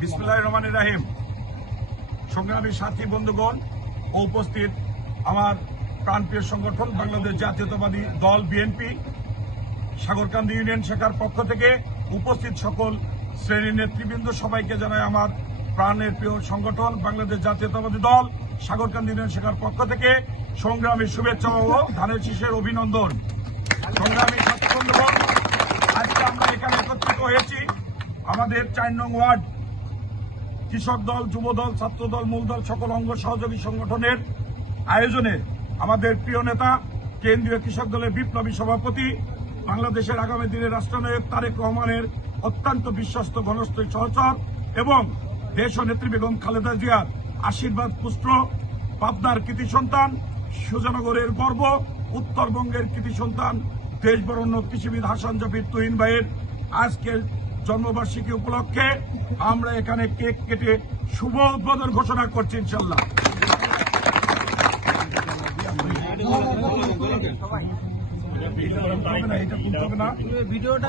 বিসমিল্লাহির রহমানির রহিম। সংগ্রামী সাথী বন্ধুগণ ও উপস্থিত আমার প্রাণপ্রিয় সংগঠন বাংলাদেশ জাতীয়তাবাদী দল বিএনপি সাগরকান্দি ইউনিয়ন শাখার পক্ষ থেকে উপস্থিত সকল শ্রেণী নেতৃবৃন্দ সবাইকে জানাই আমার প্রাণের প্রিয় সংগঠন বাংলাদেশ জাতীয়তাবাদী দল সাগরকান্দি ইউনিয়ন শাখার পক্ষ থেকে সংগ্রামী শুভেচ্ছা ও ধানের শীষের অভিনন্দন। সংগ্রামী সাথী বন্ধুগণ, আজকে আমরা এখানে একত্রিত হয়েছি আমাদের 4 নং ওয়ার্ড কৃষক দল, যুব দল, ছাত্র দল, মূল দল সকল অঙ্গ সহযোগী সংগঠনের আয়োজনে আমাদের প্রিয় নেতা কেন্দ্রীয় কৃষক দলের বিপ্লবী সভাপতি বাংলাদেশের আগামী দিনের রাষ্ট্রনায়ক তারেক রহমানের অত্যন্ত বিশ্বস্ত ঘনিষ্ঠ সহচর এবং দেশ নেত্রী বেগম খালেদা জিয়ার আশীর্বাদ পুত্র, পাবনার কৃতি সন্তান, সুজানগরের গর্ব, উত্তরবঙ্গের কৃতি সন্তান, দেশবরণ্য কৃষিবিদ হাসান জাফর তুহিন ভাইয়ের আজকের জন্মবার্ষিকী উপলক্ষে আমরা এখানে কেক কেটে শুভ উদ্বোধন ঘোষণা করছি ইনশাল্লাহ। ভিডিওটা